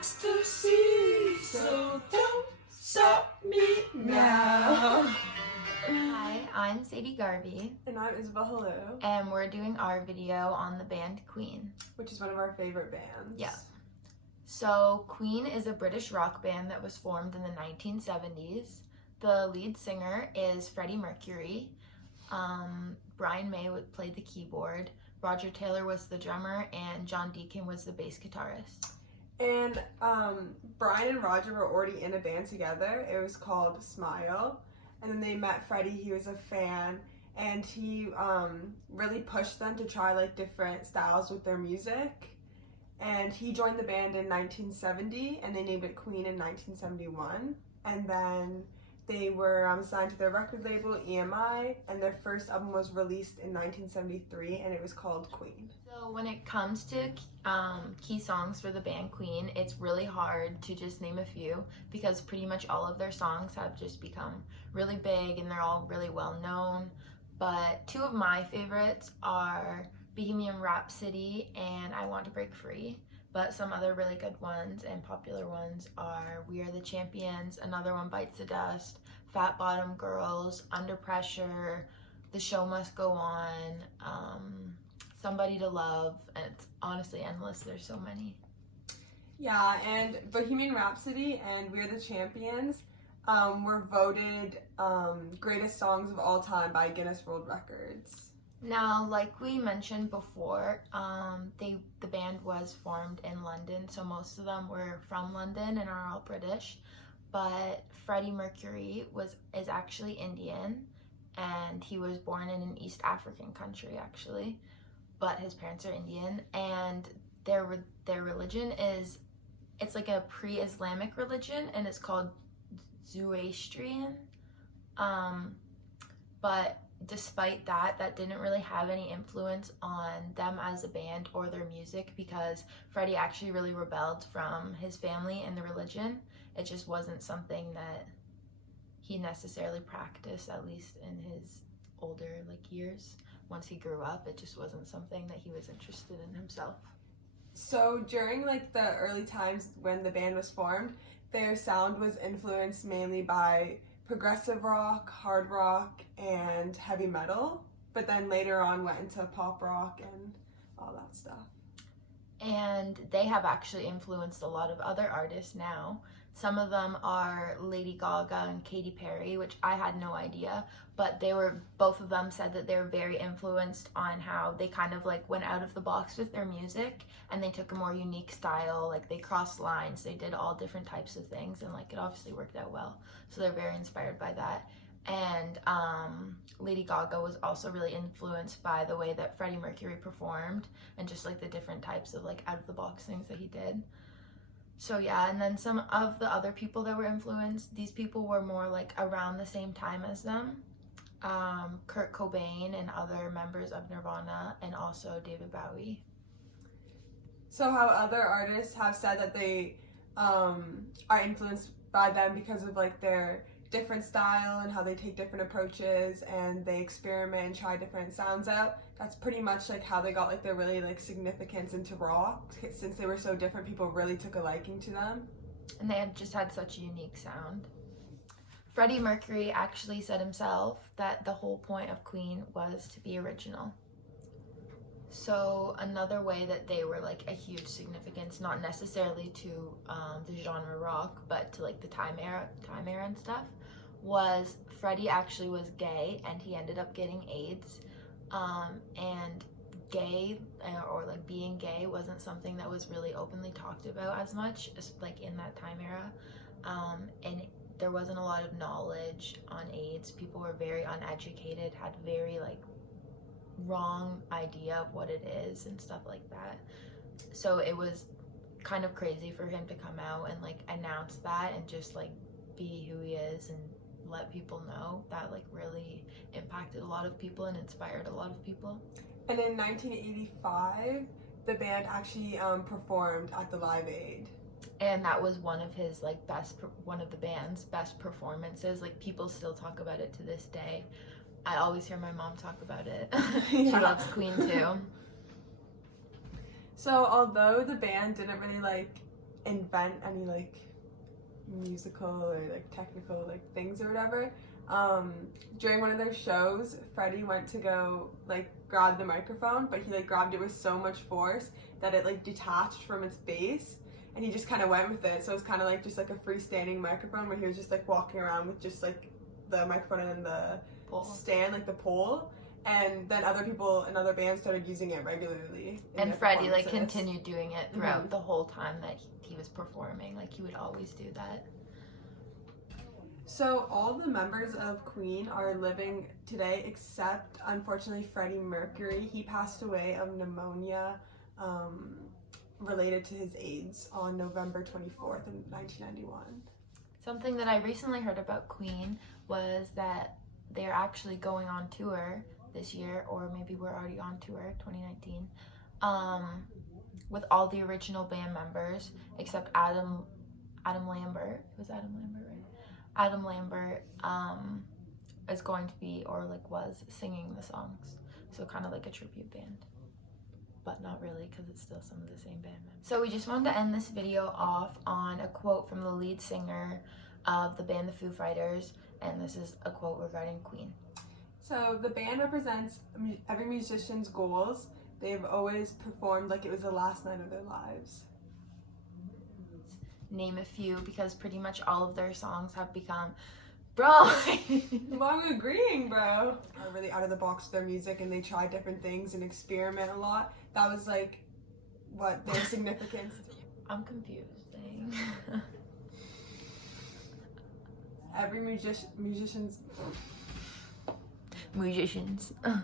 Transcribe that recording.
ecstasy, so don't stop me now. Hi, I'm Sadie Garvey. And I'm Izabelle Helou. And we're doing our video on the band Queen. Which is one of our favorite bands. Yeah. So Queen is a British rock band that was formed in the 1970s. The lead singer is Freddie Mercury. Brian May played the keyboard. Roger Taylor was the drummer, and John Deacon was the bass guitarist. And Brian and Roger were already in a band together. It was called Smile. And then they met Freddie. He was a fan, and he really pushed them to try like different styles with their music. And he joined the band in 1970, and they named it Queen in 1971. And then they were signed to their record label, EMI, and their first album was released in 1973, and it was called Queen. So when it comes to key songs for the band Queen, it's really hard to just name a few because pretty much all of their songs have just become really big and they're all really well known. But two of my favorites are Bohemian Rhapsody and I Want to Break Free. But some other really good ones and popular ones are We Are the Champions, Another One Bites the Dust, Fat Bottom Girls, Under Pressure, The Show Must Go On, Somebody to Love, and it's honestly endless. There's so many. Yeah, and Bohemian Rhapsody and We Are the Champions were voted greatest songs of all time by Guinness World Records. Now, like we mentioned before, the band was formed in London, so most of them were from London and are all British. But Freddie Mercury is actually Indian, and he was born in an East African country actually, but his parents are Indian, and their religion it's like a pre-Islamic religion, and it's called Zoroastrian. But despite that didn't really have any influence on them as a band or their music, because Freddie actually really rebelled from his family and the religion. It just wasn't something that he necessarily practiced, at least in his older years. Once he grew up, it just wasn't something that he was interested in himself. So during the early times when the band was formed, their sound was influenced mainly by progressive rock, hard rock, and heavy metal, but then later on went into pop rock and all that stuff. And they have actually influenced a lot of other artists now. Some of them are Lady Gaga and Katy Perry, which I had no idea, but both of them said that they were very influenced on how they kind of went out of the box with their music, and they took a more unique style. They crossed lines, they did all different types of things, and it obviously worked out well. So they're very inspired by that. And Lady Gaga was also really influenced by the way that Freddie Mercury performed, and just the different types of out of the box things that he did. So yeah, and then some of the other people that were influenced, these people were more around the same time as them. Kurt Cobain and other members of Nirvana, and also David Bowie. So how other artists have said that they are influenced by them because of their different style and how they take different approaches and they experiment and try different sounds out. That's pretty much how they got their really significance into rock. Since they were so different, people really took a liking to them. And they have just had such a unique sound. Freddie Mercury actually said himself that the whole point of Queen was to be original. So another way that they were a huge significance, not necessarily to the genre rock, but to the time era and stuff, was Freddie actually was gay, and he ended up getting AIDS. And gay or being gay wasn't something that was really openly talked about as much as in that time era. And there wasn't a lot of knowledge on AIDS. People were very uneducated, had very wrong idea of what it is and stuff like that. So it was kind of crazy for him to come out and announce that and just be who he is and let people know. That really impacted a lot of people and inspired a lot of people. And in 1985, the band actually performed at the Live Aid. And that was one of his one of the band's best performances. People still talk about it to this day. I always hear my mom talk about it. She loves Queen too. So although the band didn't really invent any like musical or like technical like things or whatever. During one of their shows, Freddie went to go like grab the microphone, but he like grabbed it with so much force that it like detached from its base, and he just kind of went with it. So it's kind of like just like a freestanding microphone where he was just like walking around with just like the microphone and the stand, like the pole. And then other people in other bands started using it regularly. And Freddie like continued doing it throughout the whole time that he was performing. Like he would always do that. So all the members of Queen are living today except, unfortunately, Freddie Mercury. He passed away of pneumonia related to his AIDS on November 24th in 1991. Something that I recently heard about Queen was that they're actually going on tour this year, or maybe we're already on tour, 2019, with all the original band members except Adam Lambert. It was Adam Lambert, right? Adam Lambert is going to be, or like was, singing the songs. So kind of like a tribute band. But not really, because it's still some of the same band members. So we just wanted to end this video off on a quote from the lead singer of the band The Foo Fighters. And this is a quote regarding Queen. So the band represents every musician's goals. They've always performed like it was the last night of their lives. Name a few, because pretty much all of their songs have become, bro. Well, I'm agreeing, bro. Are really out of the box with their music, and they try different things and experiment a lot. That was like what their significance. I'm confusing. Every musician's. Musicians.